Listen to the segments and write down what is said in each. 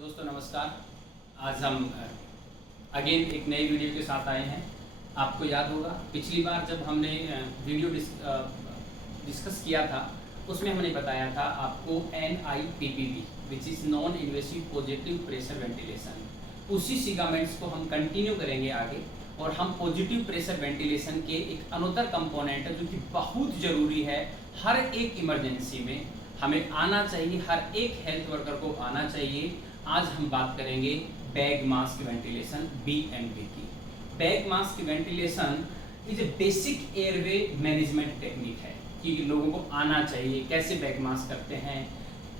दोस्तों नमस्कार। आज हम अगेन एक नई वीडियो के साथ आए हैं। आपको याद होगा पिछली बार जब हमने वीडियो डिस्कस किया था उसमें हमने बताया था आपको NIPPV which is non invasive positive pressure ventilation. उसी सिगामेंट्स को हम कंटिन्यू करेंगे आगे और हम पॉजिटिव प्रेशर वेंटिलेशन के एक अनोदर कंपोनेंट है जो कि बहुत ज़रूरी है। हर एक इमरजेंसी में हमें आना चाहिए, हर एक हेल्थ वर्कर को आना चाहिए। आज हम बात करेंगे बैग मास्क वेंटिलेशन BMV की। Bag mask ventilation is a basic airway management technique है कि लोगों को आना चाहिए, कैसे बैग मास्क करते हैं,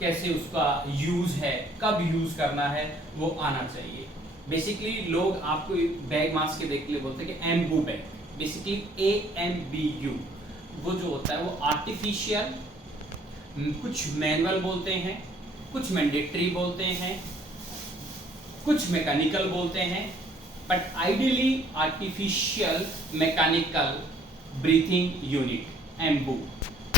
कैसे उसका यूज़ है, कब यूज़ करना है, वो आना चाहिए। बेसिकली लोग आपको बैग मास्क के देख के बोलते हैं कि एम्बू बैग, बेसिकली AMBU वो जो होता है वो आर्टिफिशियल, कुछ मैनुअल बोलते हैं, कुछ मैंडेटरी बोलते हैं, कुछ मैकेनिकल बोलते हैं, but ideally artificial mechanical breathing unit Anbu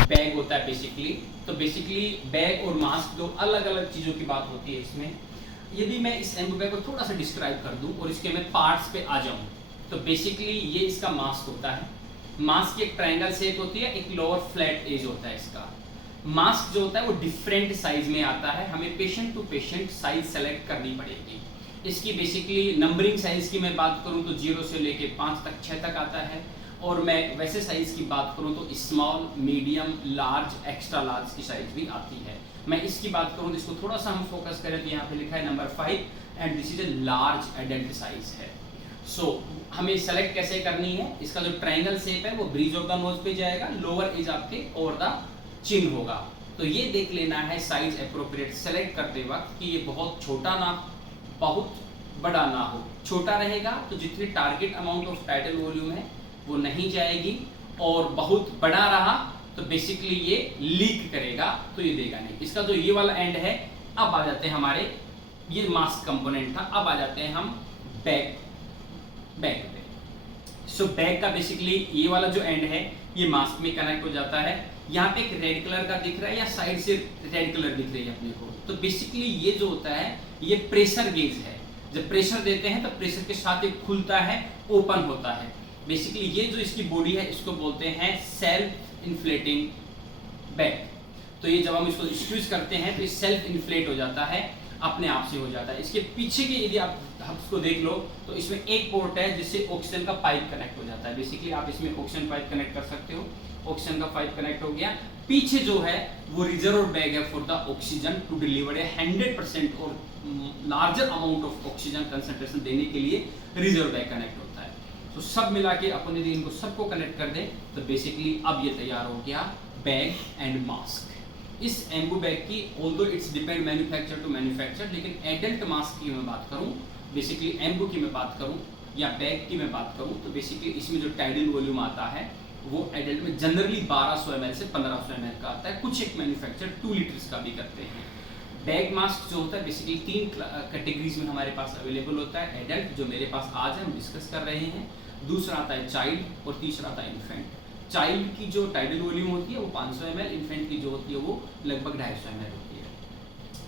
bag होता है बेसिकली। तो बेसिकली बैग और मास्क दो अलग अलग चीज़ों की बात होती है इसमें। यदि मैं इस एम्बू बैग को थोड़ा सा डिस्क्राइब कर दूं और इसके मैं पार्ट्स पे आ जाऊं तो बेसिकली ये इसका मास्क होता है। मास्क की एक ट्रायंगल शेप होती है, एक लोअर फ्लैट एज होता है इसका। मास्क जो होता है वो डिफरेंट साइज में आता है, हमें patient to patient size select करनी पड़ेगी। इसकी बेसिकली नंबरिंग साइज की मैं बात करूं तो 0 से लेके 5 तक 6 तक आता है, और मैं वैसे साइज की बात करूं तो small, medium, large, extra large की साइज भी आती है। मैं इसकी बात करूं तो इसको थोड़ा सा हम फोकस करें तो यहाँ पे लिखा है number 5 and this is a large adult size है। सो हमें सेलेक्ट कैसे करनी है, इसका जो ट्रायंगल शेप है वो ब्रिज ऑफ द नोज पे जाएगा, लोअर एज आपके ओवर द चिन होगा। तो ये देख लेना है साइज अप्रोप्रिएट सेलेक्ट करते वक्त कि ये बहुत छोटा ना बहुत बड़ा ना हो। छोटा रहेगा तो जितनी target amount of title volume है वो नहीं जाएगी, और बहुत बड़ा रहा तो बेसिकली ये लीक करेगा तो ये देगा नहीं। इसका जो ये वाला एंड है, अब आ जाते हैं हमारे, ये मास्क कंपोनेंट था, अब आ जाते हैं हम बैग पे। सो बैग का बेसिकली ये वाला जो एंड है ये मास्क में कनेक्ट हो जाता है। यहाँ पे एक रेड कलर का दिख रहा है या साइड से रेड कलर दिख रही है अपने को, तो बेसिकली ये जो होता है ये प्रेशर गेज है। जब प्रेशर देते हैं तो प्रेशर के साथ ये खुलता है, ओपन होता है। बेसिकली ये जो इसकी बॉडी है इसको बोलते हैं सेल्फ इन्फ्लेटिंग बैग। तो ये जब हम इसको स्क्वीज करते हैं तो ये सेल्फ इन्फ्लेट हो जाता है, अपने आप से हो जाता है। इसके पीछे के यदि आप इसको देख लो तो इसमें एक पोर्ट है जिससे ऑक्सीजन का पाइप कनेक्ट हो जाता है। बेसिकली आप इसमें ऑक्सीजन पाइप कनेक्ट कर सकते हो, ऑक्सीजन का पाइप कनेक्ट हो गया। पीछे जो है वो रिजर्व बैग है for the oxygen to deliver a 100% और larger amount of oxygen concentration देने के लिए रिजर्व बैग कनेक्ट होता है। तो सब मिला के अपन यदि इनको सबको कनेक्ट कर दें तो बेसिकली अब ये तैयार हो गया बैग एंड मास्क। इस एम्बू बैग की although it's depend manufacture to manufacture, लेकिन एडल्ट मास्क की मैं बात करूं, बेसिकली एम्बू की मैं बात करूं या बैग की मैं बात करूं तो बेसिकली इसमें जो टाइडल वॉल्यूम आता है वो एडल्ट में जनरली 1200 ml से 1500 ml का आता है। कुछ एक मैन्युफैक्चर 2 लीटर्स का भी करते हैं। बैग मास्क जो होता है बेसिकली 3 कैटेगरीज में हमारे पास अवेलेबल होता है। एडल्ट जो मेरे पास आज हम डिस्कस कर रहे हैं, दूसरा आता है चाइल्ड और तीसरा आता है इन्फेंट। चाइल्ड की जो टाइडल वॉल्यूम होती है वो 500 ml, इन्फेंट की जो होती है वो लगभग 250 ml होती है।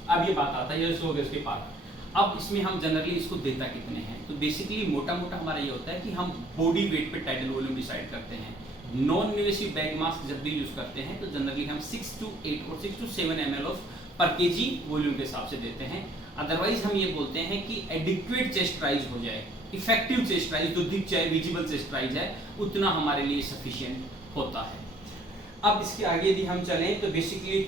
अब ये बात आता है ये हो गया उसके बाद, अब इसमें हम जनरली इसको देता कितने हैं, तो बेसिकली मोटा मोटा हमारा ये होता है कि हम बॉडी वेट पे टाइडल वॉल्यूम डिसाइड करते हैं। नॉन इन्वेसिव बैग मास्क जब भी यूज करते हैं तो जनरली हम 6 to 8 और 6 to 7 ml ऑफ पर केजी वॉल्यूम के हिसाब से देते हैं। अदरवाइज हम ये बोलते हैं कि एडिक्वेट चेस्ट राइज हो जाए, इफेक्टिव चेस्ट राइज जो दिख जाए, विजिबल चेस्ट राइज है, उतना हमारे लिए सफिशिएंट होता है। अब इसके आगे यदि हम चलें तो बेसिकली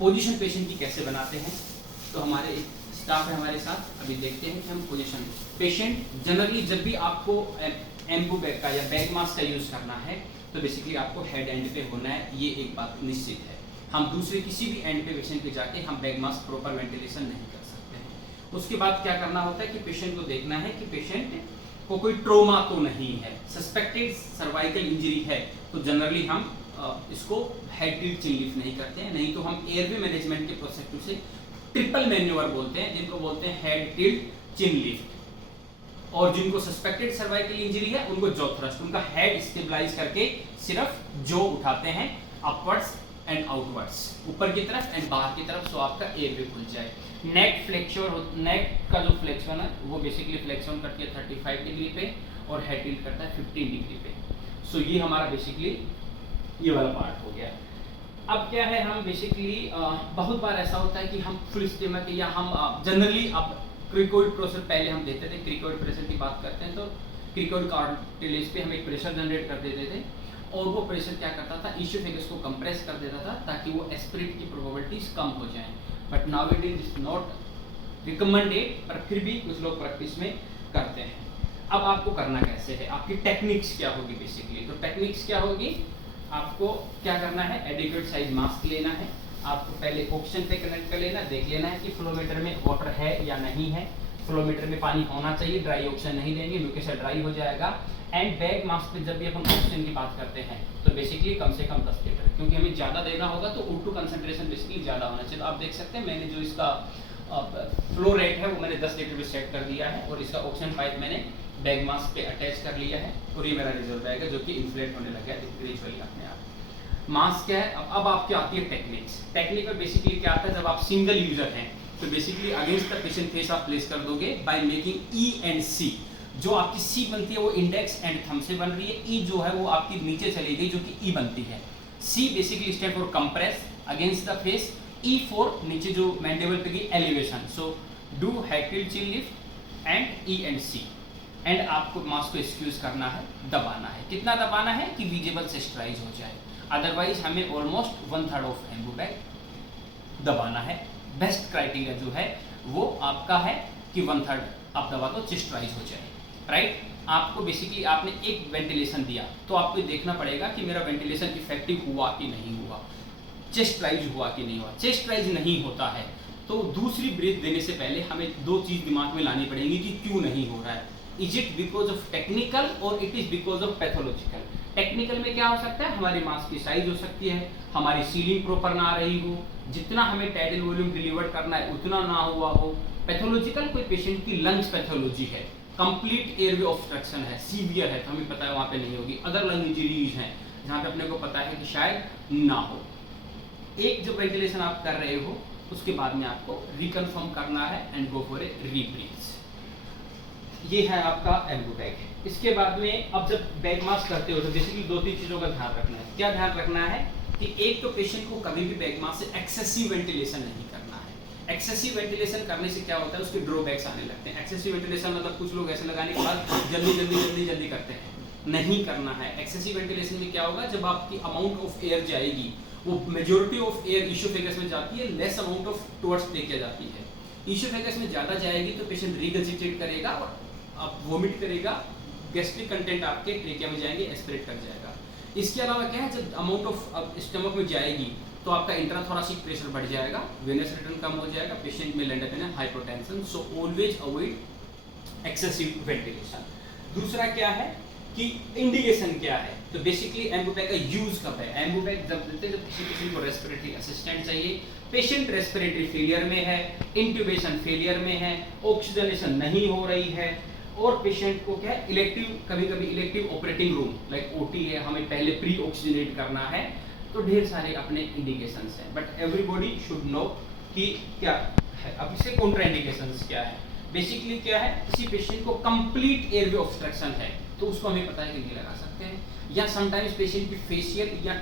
पोजीशन पेशेंट की कैसे बनाते हैं, तो हमारे स्टाफ है हमारे साथ, अभी देखते हैं कि हम पोजीशन पेशेंट जनरली जब भी आपको एम्बू बैग का या बैग मास्क का यूज करना है तो बेसिकली आपको हेड एंड पे होना है, ये एक बात निश्चित है। हम दूसरे किसी भी एंड पे पेशेंट पे जाके हम बैग मास्क प्रॉपर वेंटिलेशन नहीं कर सकते हैं। उसके बाद क्या करना होता है कि पेशेंट को देखना है कि पेशेंट को कोई ट्रोमा तो नहीं है, सस्पेक्टेड सर्वाइकल इंजरी है तो जनरली हम इसको हेड टिल्ट चिन लिफ्ट नहीं करते हैं, नहीं तो हम एयरवे मैनेजमेंट के प्रोसेक्टिव से ट्रिपल मैन्यूवर बोलते हैं, जिनको बोलते हैं हेड टिल्ट चिन लिफ्ट। और जिनको सस्पेक्टेड सर्वाइकल इंजरी है उनको जॉ थ्रस्ट, उनका हेड स्टेबलाइज करके सिर्फ जो उठाते हैं अपवर्ड्स एंड आउटवर्ड्स, ऊपर की तरफ एंड बाहर की तरफ, सो आपका एयर भी खुल जाए। नेक फ्लेक्चर, नेक का जो फ्लेक्शन है वो बेसिकली फ्लेक्शन करती है 35 डिग्री पे और हेड टिल्ट करता है 15 डिग्री पे। सो ये हमारा बेसिकली ये वाला पार्ट हो गया। अब क्या है, हम बेसिकली बहुत बार ऐसा होता है कि हम फुल स्टेमक या हम जनरली अब क्रिकोइड प्रेशर पहले हम देते थे, क्रिकोइड प्रेशर की बात करते हैं तो क्रिकोइड कार्टिलेज पे हम एक प्रेशर जनरेट कर देते थे और वो प्रेशर क्या करता था, इशोफेगस को कंप्रेस कर देता था ताकि वो एस्पिरेट की प्रोबेबिलिटीज कम हो जाएं। But nowadays is not recommended, पर फिर भी कुछ लोग प्रैक्टिस में करते हैं। अब आपको करना कैसे है, आपकी टेक्निक्स क्या होगी बेसिकली, तो टेक्निक्स क्या होगी, आपको क्या करना है, एडिक्वेट साइज मास्क लेना है, आपको पहले ऑक्सीजन पे कनेक्ट कर लेना, देख लेना है कि फ्लोमीटर में वाटर है या नहीं है, फ्लोमीटर में पानी होना चाहिए, ड्राई ऑक्सीजन नहीं देंगे क्योंकि से ड्राई हो जाएगा। एंड बैग मास्क पे जब भी अपन ऑक्सीजन की बात करते हैं तो बेसिकली कम से कम 10 लीटर, क्योंकि हमें ज़्यादा देना होगा तो O2 कंसंट्रेशन बेसिकली ज़्यादा होना चाहिए। तो आप देख सकते हैं मैंने जो इसका फ्लो रेट है वो मैंने 10 लीटर पे सेट कर दिया है और इसका ऑक्सीजन पाइप मैंने बैग मास्क पे अटैच कर लिया है और ये मेरा रिजर्व बैग है जो कि इन्फ्लेट होने लगा है ग्रेजुअली अपने आप। मास्क क्या है, अब आपकी आती है टेक्निक्स। टेक्निक में बेसिकली क्या आता है, जब आप सिंगल यूजर हैं तो basically against the patient face आप प्लेस कर दोगे बाय मेकिंग ई एंड सी। जो आपकी सी बनती है वो इंडेक्स एंड थंब से बन रही है, ई जो है वो आपकी नीचे चली गई जो कि ई बनती है। C basically stand for compress against the face, E for नीचे जो मैंडिबल पे की एलिवेशन। So do head tilt chin lift and E and C. And आपको मास्क को स्क्यूज करना है, दबाना है, कितना दबाना है कि विजिबल सेस्टराइज हो जाए, अदरवाइज हमें ऑलमोस्ट 1/3 ऑफ एम्बू बैग दबाना है। बेस्ट क्राइटेरिया जो है वो आपका है कि 1/3 आप दबा दो, चेस्टराइज हो जाए, राइट। आपको बेसिकली आपने एक वेंटिलेशन दिया तो आपको देखना पड़ेगा कि मेरा वेंटिलेशन इफेक्टिव हुआ कि नहीं हुआ, चेस्टराइज हुआ कि नहीं हुआ। चेस्टराइज नहीं होता है तो दूसरी ब्रीथ देने से पहले हमें दो चीज दिमाग में लानी पड़ेगी कि क्यों नहीं हो रहा है। Is it because of technical or it is because of pathological. Technical में क्या हो सकता है, हमारी मास्क की साइज हो सकती है, हमारी सीलिंग प्रॉपर ना आ रही हो, जितना हमें टाइडल वॉल्यूम डिलीवर करना है उतना ना हुआ हो। पैथोलॉजिकल कोई पेशेंट की लंग्स पैथोलॉजी है, कंप्लीट एयरवे ऑब्स्ट्रक्शन है, सीवियर है, तो हमें पता है वहाँ पे नहीं होगी। अदर लंग इंजरीज हैं जहाँ पे अपने को पता है कि शायद ना हो। एक जो वेंटिलेशन आप कर रहे हो उसके बाद में आपको रिकन्फर्म करना है एंड गो फॉर ए रीब्रीथ। ये है आपका एम्बू बैग। इसके बाद में अब जब बैग मास्क करते हो तो बेसिकली 2-3 चीज़ों का ध्यान रखना है। क्या ध्यान रखना है कि एक तो पेशेंट को कभी भी बैग मास्क से एक्सेसिव वेंटिलेशन नहीं करना है। एक्सेसिव वेंटिलेशन करने से क्या होता है, उसके ड्रॉबैक्स आने लगते हैं। एक्सेसिव वेंटिलेशन मतलब कुछ लोग ऐसे लगाने के बाद जल्दी करते हैं, नहीं करना है। एक्सेसिव वेंटिलेशन में क्या होगा, जब आपकी अमाउंट ऑफ एयर जाएगी वो मेजोरिटी ऑफ एयर इशोफेगस में जाती है, less amount of towards trachea जाती है। इशोफेगस में ज़्यादा जाएगी तो पेशेंट रिगर्जिटेट करेगा और आप वोमिट करेगा, गैस्ट्रिक कंटेंट आपके ट्रेकिया में जाएंगे, एस्पिरेट कर जाएगा। इसके अलावा क्या है, जब अमाउंट ऑफ स्टमक में जाएगी तो आपका इंट्राथोरेसिक प्रेशर बढ़ जाएगा, वेनस रिटर्न कम हो जाएगा, पेशेंट में land up in hypotension. So always avoid excessive ventilation. दूसरा क्या है कि इंडिकेशन क्या है, तो बेसिकली एम्बू बैग का यूज कब है। एम्बू बैग जब देते हैं जब किसी पेशेंट को रेस्पिरेटरी असिस्टेंट चाहिए, पेशेंट रेस्पिरेटरी फेलियर में है, इंट्यूबेशन फेलियर में है, ऑक्सीजनेशन नहीं हो रही है और पेशेंट को क्या है इलेक्टिव, कभी कभी elective operating room like OT है, हमें पहले प्री ऑक्सीजनेट करना है, तो ढेर सारे अपने इंडिकेशंस हैं। बट एवरीबॉडी शुड नो कि क्या है। अब इसके कॉन्ट्रा इंडिकेशंस क्या है, बेसिकली क्या है, किसी पेशेंट को कंप्लीट एयरवे ऑब्स्ट्रक्शन है तो उसको हमें पता है कि नहीं लगा सकते हैं, या समटाइम्स पेशेंट की फेशियल या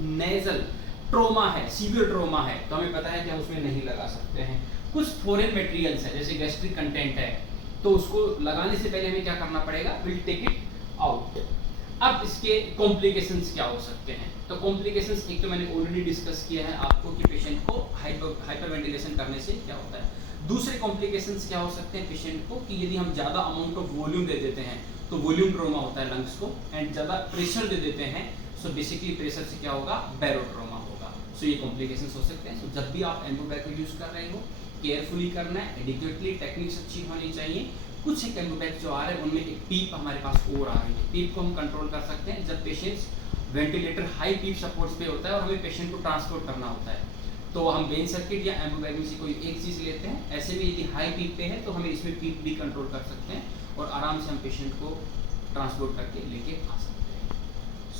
नेजल ट्रोमा है, सीवियर ट्रोमा है तो हमें पता है कि हम उसमें नहीं लगा सकते हैं। कुछ फॉरेन मटेरियल्स है जैसे गैस्ट्रिक कंटेंट है तो उसको लगाने से पहले हमें क्या करना पड़ेगा, विल टेक इट आउट। अब इसके कॉम्प्लिकेशंस क्या हो सकते हैं, तो कॉम्प्लिकेशंस एक तो मैंने ऑलरेडी डिस्कस किया है आपको कि पेशेंट को हाइपर वेंटिलेशन करने से क्या होता है। दूसरे कॉम्प्लिकेशंस क्या हो सकते हैं पेशेंट को कि यदि हम ज़्यादा अमाउंट ऑफ वॉल्यूम दे देते हैं तो वॉल्यूम ट्रोमा होता है लंग्स को, एंड ज़्यादा प्रेशर दे देते हैं सो बेसिकली प्रेशर से क्या होगा, बैरोट्रोमा होगा। सो ये कॉम्प्लिकेशंस हो सकते हैं। सो जब भी आप एम्बू बैग को यूज़ कर रहे हो केयरफुली करना है, एडिक्वेटली, टेक्निक्स अच्छी होनी चाहिए। कुछ एक एम्बू बैग जो आ रहे हैं उनमें एक पीप हमारे पास और आ रही है, पीप को हम कंट्रोल कर सकते हैं जब पेशेंट्स वेंटिलेटर हाई पीप सपोर्ट्स पे होता है और हमें पेशेंट को ट्रांसपोर्ट करना होता है तो हम वेन सर्किट या एम्बू बैग में से कोई एक चीज़ लेते हैं। ऐसे भी यदि हाई पीप पे है तो हमें इसमें पीप भी कंट्रोल कर सकते हैं और आराम से हम पेशेंट को ट्रांसपोर्ट करके लेके आ सकते हैं।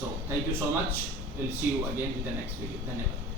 So thank you so much. Will see you again with the next video. धन्यवाद।